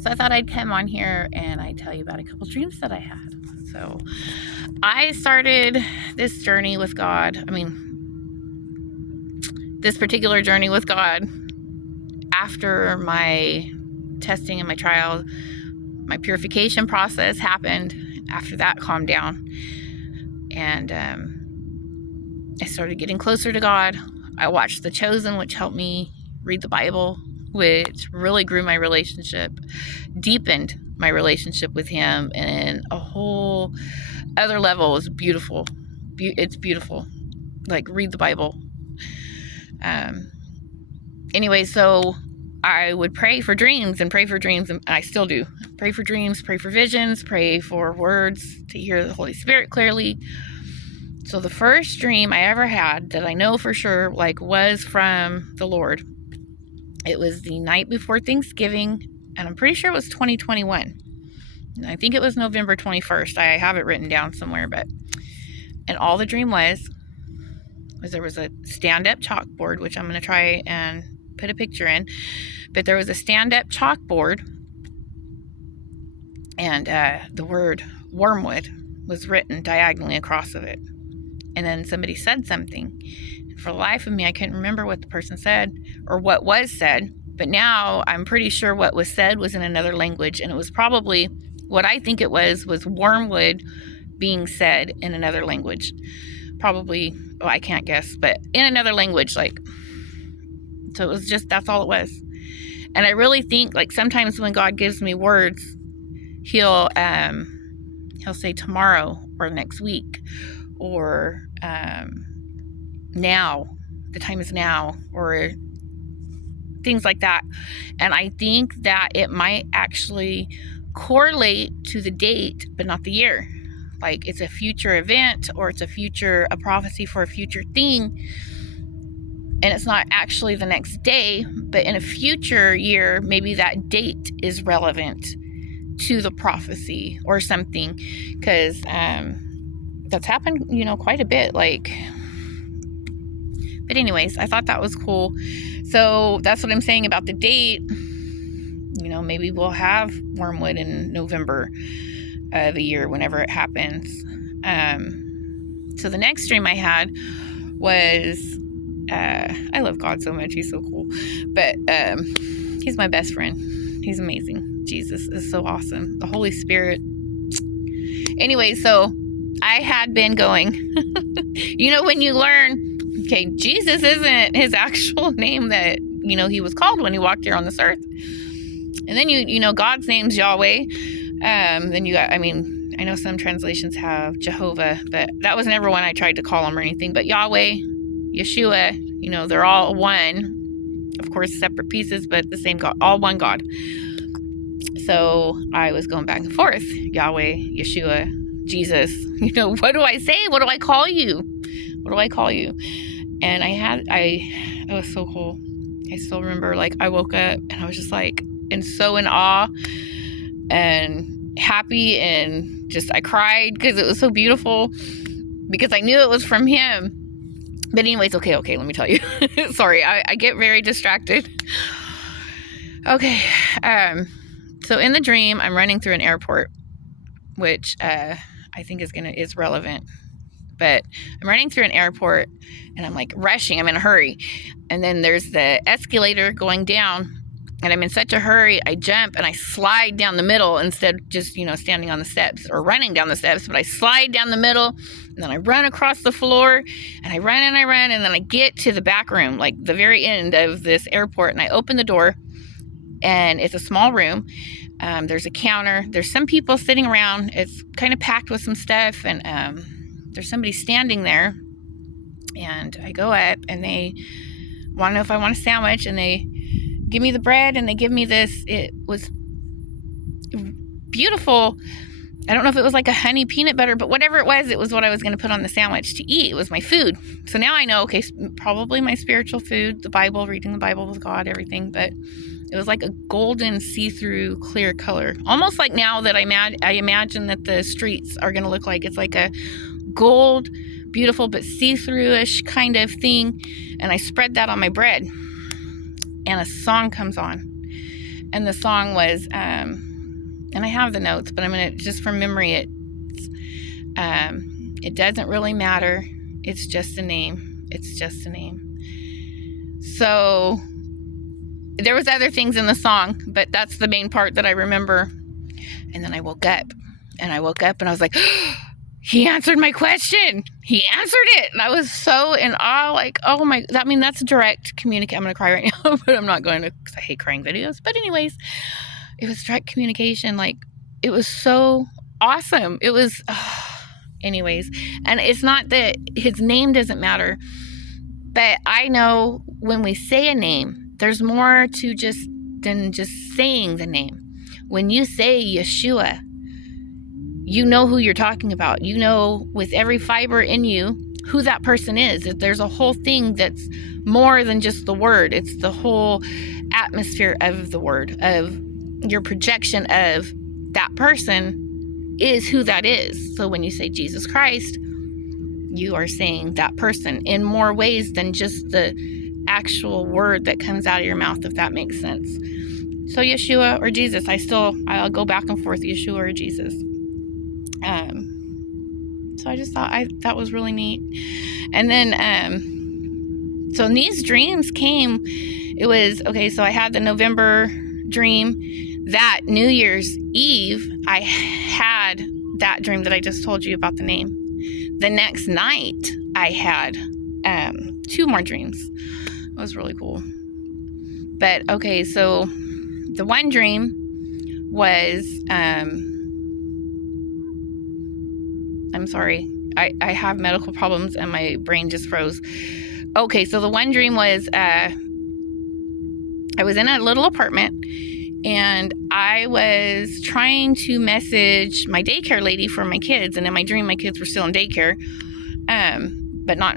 So I thought I'd come on here and I'd tell you about a couple dreams that I had. So I started this journey with God. This particular journey with God after my testing and my trial. My purification process happened. After that calmed down. And I started getting closer to God. I watched The Chosen, which helped me read the Bible, which really grew my relationship, deepened my relationship with Him, and a whole other level. Is beautiful. It's beautiful. Like, read the Bible. Anyway, so I would pray for dreams, and I still do. Pray for dreams, pray for visions, pray for words to hear the Holy Spirit clearly. So the first dream I ever had that I know for sure, was from the Lord. It was the night before Thanksgiving, and I'm pretty sure it was 2021. I think it was November 21st. I have it written down somewhere, and all the dream was there was a stand-up chalkboard, which I'm going to try and put a picture in, but there was a stand-up chalkboard, and the word wormwood was written diagonally across of it. And then somebody said something. For the life of me, I couldn't remember what the person said or what was said. But now I'm pretty sure what was said was in another language. And it was probably, what I think it was wormwood being said in another language. Probably, I can't guess, but in another language. So it was just, that's all it was. And I really think, sometimes when God gives me words, He'll say tomorrow or next week, or now, the time is now, or things like that. And I think that it might actually correlate to the date, but not the year. It's a future event, or it's a prophecy for a future thing. And it's not actually the next day, but in a future year, maybe that date is relevant to the prophecy or something. Because that's happened, quite a bit. But anyways, I thought that was cool. So that's what I'm saying about the date. Maybe we'll have wormwood in November of the year, whenever it happens. So the next dream I had was, I love God so much. He's so cool. But He's my best friend. He's amazing. Jesus is so awesome. The Holy Spirit. Anyway, so I had been going, when you learn, okay, Jesus isn't His actual name that, He was called when He walked here on this earth. And then God's name's Yahweh. Then you got, I know some translations have Jehovah, but that was never one I tried to call Him or anything. But Yahweh, Yeshua, they're all one. Of course, separate pieces, but the same God, all one God. So I was going back and forth. Yahweh, Yeshua, Jesus. What do I say? What do I call you? What do I call you? And it was so cool. I still remember, I woke up and I was just so in awe and happy, and just, I cried because it was so beautiful, because I knew it was from Him. But anyways, okay, let me tell you. Sorry, I get very distracted. Okay, so in the dream, I'm running through an airport, which I think is relevant. But I'm running through an airport, and I'm rushing. I'm in a hurry. And then there's the escalator going down, and I'm in such a hurry, I jump and I slide down the middle instead of just, standing on the steps or running down the steps. But I slide down the middle, and then I run across the floor, and I run, and then I get to the back room, the very end of this airport, and I open the door, and it's a small room. There's a counter. There's some people sitting around. It's kind of packed with some stuff, and there's somebody standing there. And I go up, and they want to know if I want a sandwich, and they give me the bread, and they give me this. It was beautiful. I don't know if it was a honey peanut butter, but whatever it was what I was going to put on the sandwich to eat. It was my food. So now I know, okay, probably my spiritual food, the Bible, reading the Bible with God, everything. But it was a golden, see-through, clear color. Almost like now that I imagine that the streets are going to look like. It's a gold, beautiful, but see-through-ish kind of thing. And I spread that on my bread. And a song comes on. And the song was, and I have the notes, but I'm going to, just from memory, it doesn't really matter. It's just a name. It's just a name. So there was other things in the song, but that's the main part that I remember. And then I woke up, and I was like, he answered my question. He answered it. And I was so in awe, like, oh my, that's direct communication. I'm going to cry right now, but I'm not going to, because I hate crying videos. But anyways, it was direct communication. Like, it was so awesome. It was, anyways. And it's not that his name doesn't matter, but I know when we say a name, there's more to than just saying the name. When you say Yeshua, you know who you're talking about. You know with every fiber in you who that person is. There's a whole thing that's more than just the word. It's the whole atmosphere of the word, of your projection of that person is who that is. So when you say Jesus Christ, you are saying that person in more ways than just the actual word that comes out of your mouth, if that makes sense. So Yeshua or Jesus, I'll go back and forth, Yeshua or Jesus. So I just thought that was really neat. And then, so these dreams came, it was, okay, so I had the November dream. That New Year's Eve, I had that dream that I just told you about the name. The next night, I had 2 more dreams. It was really cool. But, okay, so the one dream was, I'm sorry, I have medical problems and my brain just froze. Okay, so the one dream was, I was in a little apartment, and I was trying to message my daycare lady for my kids. And in my dream, my kids were still in daycare, but not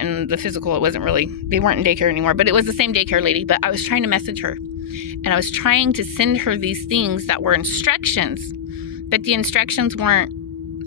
in the physical. It wasn't really, they weren't in daycare anymore, but it was the same daycare lady. But I was trying to message her, and I was trying to send her these things that were instructions, but the instructions weren't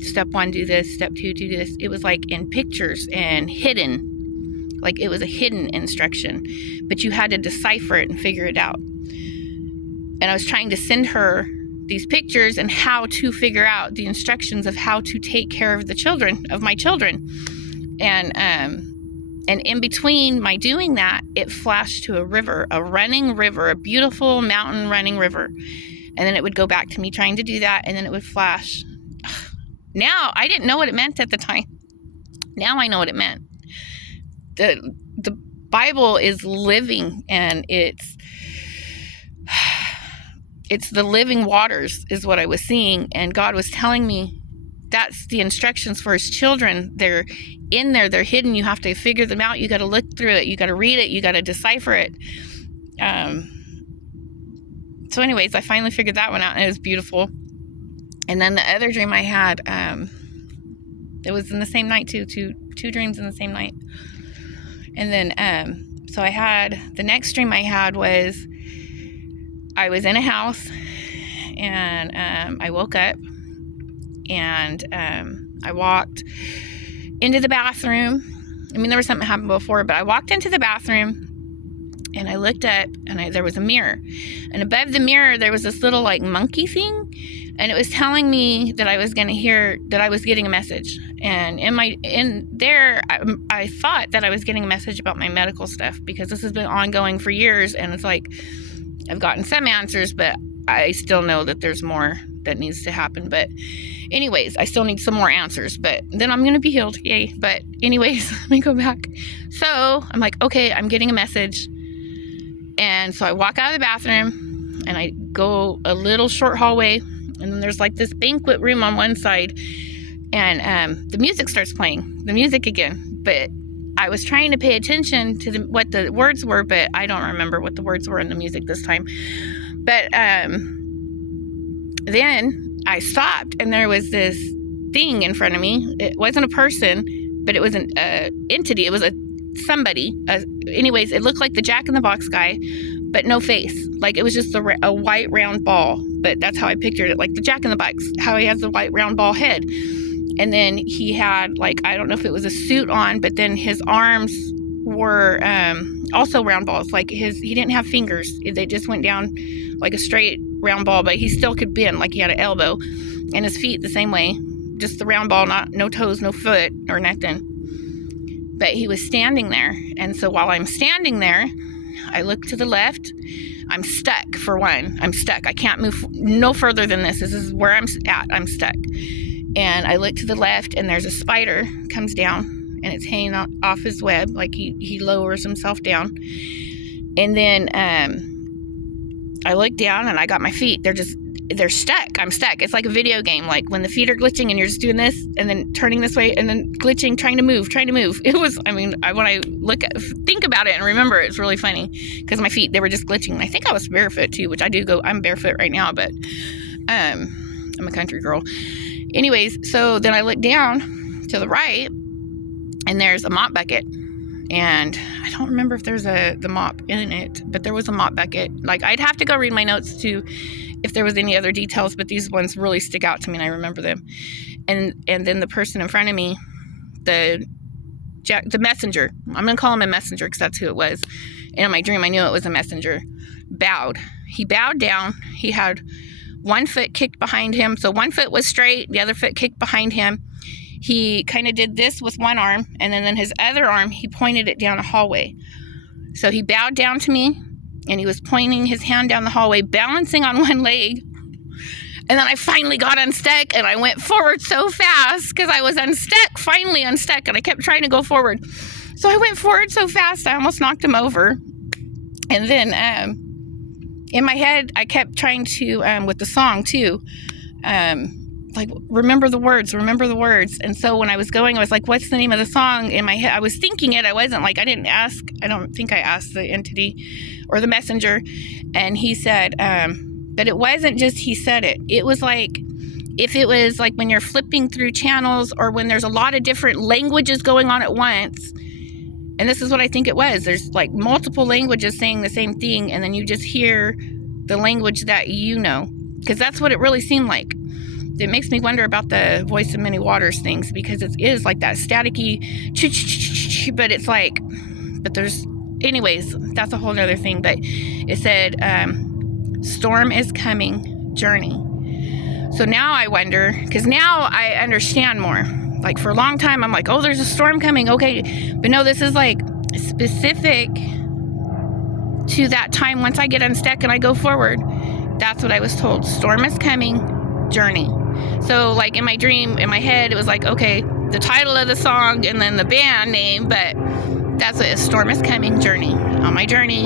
step 1, do this, step 2, do this. It was like in pictures and hidden, like it was a hidden instruction, but you had to decipher it and figure it out. And I was trying to send her these pictures and how to figure out the instructions of how to take care of my children. And in between my doing that, it flashed to a river, a running river, a beautiful mountain running river. And then it would go back to me trying to do that, and then it would flash. Now, I didn't know what it meant at the time. Now I know what it meant. The Bible is living, and it's the living waters is what I was seeing, and God was telling me that's the instructions for his children. They're in there, they're hidden. You have to figure them out. You got to look through it. You got to read it. You got to decipher it. So anyways, I finally figured that one out, and it was beautiful. And then the other dream I had, it was in the same night too, two dreams in the same night. And then, so I had, the next dream I had was, I was in a house, and I woke up, and I walked into the bathroom. I mean, there was something that happened before, but I walked into the bathroom, and I looked up, and there was a mirror. And above the mirror, there was this little, like, monkey thing, and it was telling me that I was going to hear, that I was getting a message. And in there, I thought that I was getting a message about my medical stuff, because this has been ongoing for years, and it's like, I've gotten some answers, but I still know that there's more that needs to happen. But anyways, I still need some more answers, but then I'm going to be healed. Yay. But anyways, let me go back. So I'm like, okay, I'm getting a message. And so I walk out of the bathroom, and I go a little short hallway, and then there's like this banquet room on one side, and the music starts playing, the music again. But I was trying to pay attention to what the words were, but I don't remember what the words were in the music this time. But then I stopped, and there was this thing in front of me. It wasn't a person, but it was an entity. It was somebody. Anyways, it looked like the Jack in the Box guy, but no face. Like, it was just a white round ball. But that's how I pictured it, like the Jack in the Box, how he has the white round ball head. And then he had, like, I don't know if it was a suit on, but then his arms were also round balls. Like he didn't have fingers. They just went down like a straight round ball, but he still could bend, like he had an elbow. And his feet the same way, just the round ball, no toes, no foot or nothing. But he was standing there. And so while I'm standing there, I look to the left. I'm stuck, for one. I'm stuck. I can't move no further than this. This is where I'm at. I'm stuck. And I look to the left, and there's a spider comes down, and it's hanging off his web. Like he lowers himself down. And then I look down, and I got my feet. They're stuck. I'm stuck. It's like a video game, like when the feet are glitching and you're just doing this and then turning this way and then glitching, trying to move. It was, when I think about it and remember, it's really funny because my feet, they were just glitching. I think I was barefoot too, which I'm barefoot right now, but I'm a country girl. Anyways, so then I look down to the right and there's a mop bucket. And I don't remember if there's the mop in it, but there was a mop bucket. Like, I'd have to go read my notes to if there was any other details, but these ones really stick out to me and I remember them. And then the person in front of me, the messenger, I'm going to call him a messenger because that's who it was. And in my dream, I knew it was a messenger, bowed. He bowed down. He had one foot kicked behind him. So one foot was straight, the other foot kicked behind him. He kind of did this with one arm, and then his other arm, he pointed it down a hallway. So he bowed down to me, and he was pointing his hand down the hallway, balancing on one leg. And then I finally got unstuck, and I went forward so fast because I was finally unstuck, and I kept trying to go forward. So I went forward so fast, I almost knocked him over. And then in my head, I kept trying to, with the song too, like, remember the words. And so when I was going, I was like, what's the name of the song? In my head, I was thinking it. I wasn't like, I don't think I asked the entity or the messenger. And he said, but it wasn't just he said it. It was like, if it was like when you're flipping through channels or when there's a lot of different languages going on at once. And this is what I think it was. There's like multiple languages saying the same thing. And then you just hear the language that you know. Because that's what it really seemed like. It makes me wonder about the voice of many waters things, because it is like that staticky, but it's like, but there's, anyways, that's a whole nother thing. But it said, storm is coming, journey. So now I wonder, because now I understand more. Like for a long time, I'm like, oh, there's a storm coming. Okay. But no, this is like specific to that time. Once I get unstuck and I go forward, that's what I was told. Storm is coming, journey. So like in my dream, in my head, it was like, okay, the title of the song and then the band name, but that's what storm is coming, journey, on my journey.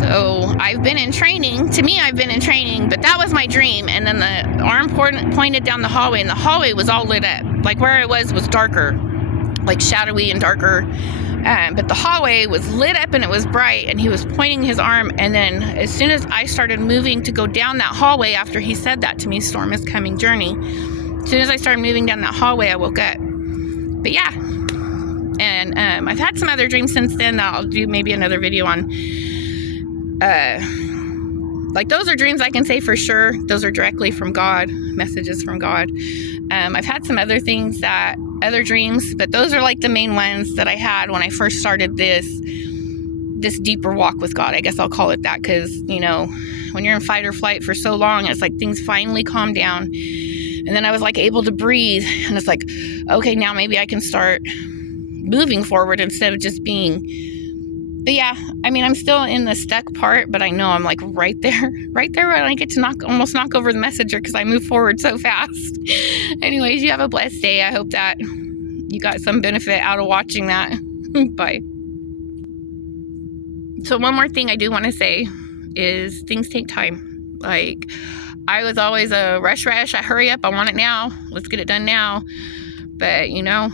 So I've been in training. To me, I've been in training, but that was my dream. And then the arm pointed down the hallway, and the hallway was all lit up. Like where I was darker, like shadowy and darker. But the hallway was lit up and it was bright, and he was pointing his arm. And then as soon as I started moving to go down that hallway after he said that to me, storm is coming, journey. As soon as I started moving down that hallway, I woke up. But yeah. And I've had some other dreams since then that I'll do maybe another video on. Like those are dreams I can say for sure. Those are directly from God, messages from God. I've had some other things other dreams, but those are like the main ones that I had when I first started this deeper walk with God. I guess I'll call it that, because, you know, when you're in fight or flight for so long, it's like things finally calm down. And then I was like able to breathe, and it's like, okay, now maybe I can start moving forward instead of just being. But yeah, I mean, I'm still in the stuck part, but I know I'm like right there when I get to almost knock over the messenger because I move forward so fast. Anyways, you have a blessed day. I hope that you got some benefit out of watching that. Bye. So one more thing I do want to say is things take time. Like, I was always a rush. I hurry up. I want it now. Let's get it done now. But, you know,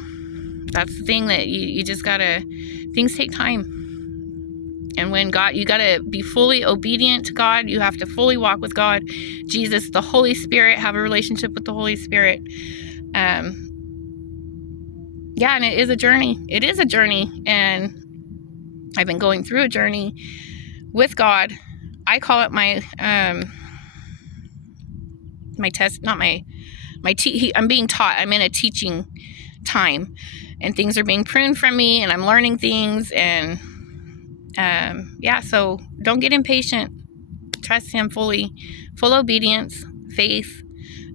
that's the thing that you just gotta, things take time. And when God, you got to be fully obedient to God. You have to fully walk with God, Jesus, the Holy Spirit, have a relationship with the Holy Spirit. Yeah, and it is a journey. It is a journey. And I've been going through a journey with God. I call it my test, not my I'm being taught. I'm in a teaching time, and things are being pruned from me, and I'm learning things, and Yeah, so don't get impatient. Trust him fully. Full obedience, faith,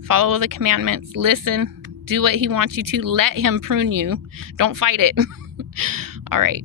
follow the commandments, listen, do what he wants you to. Let him prune you. Don't fight it. All right.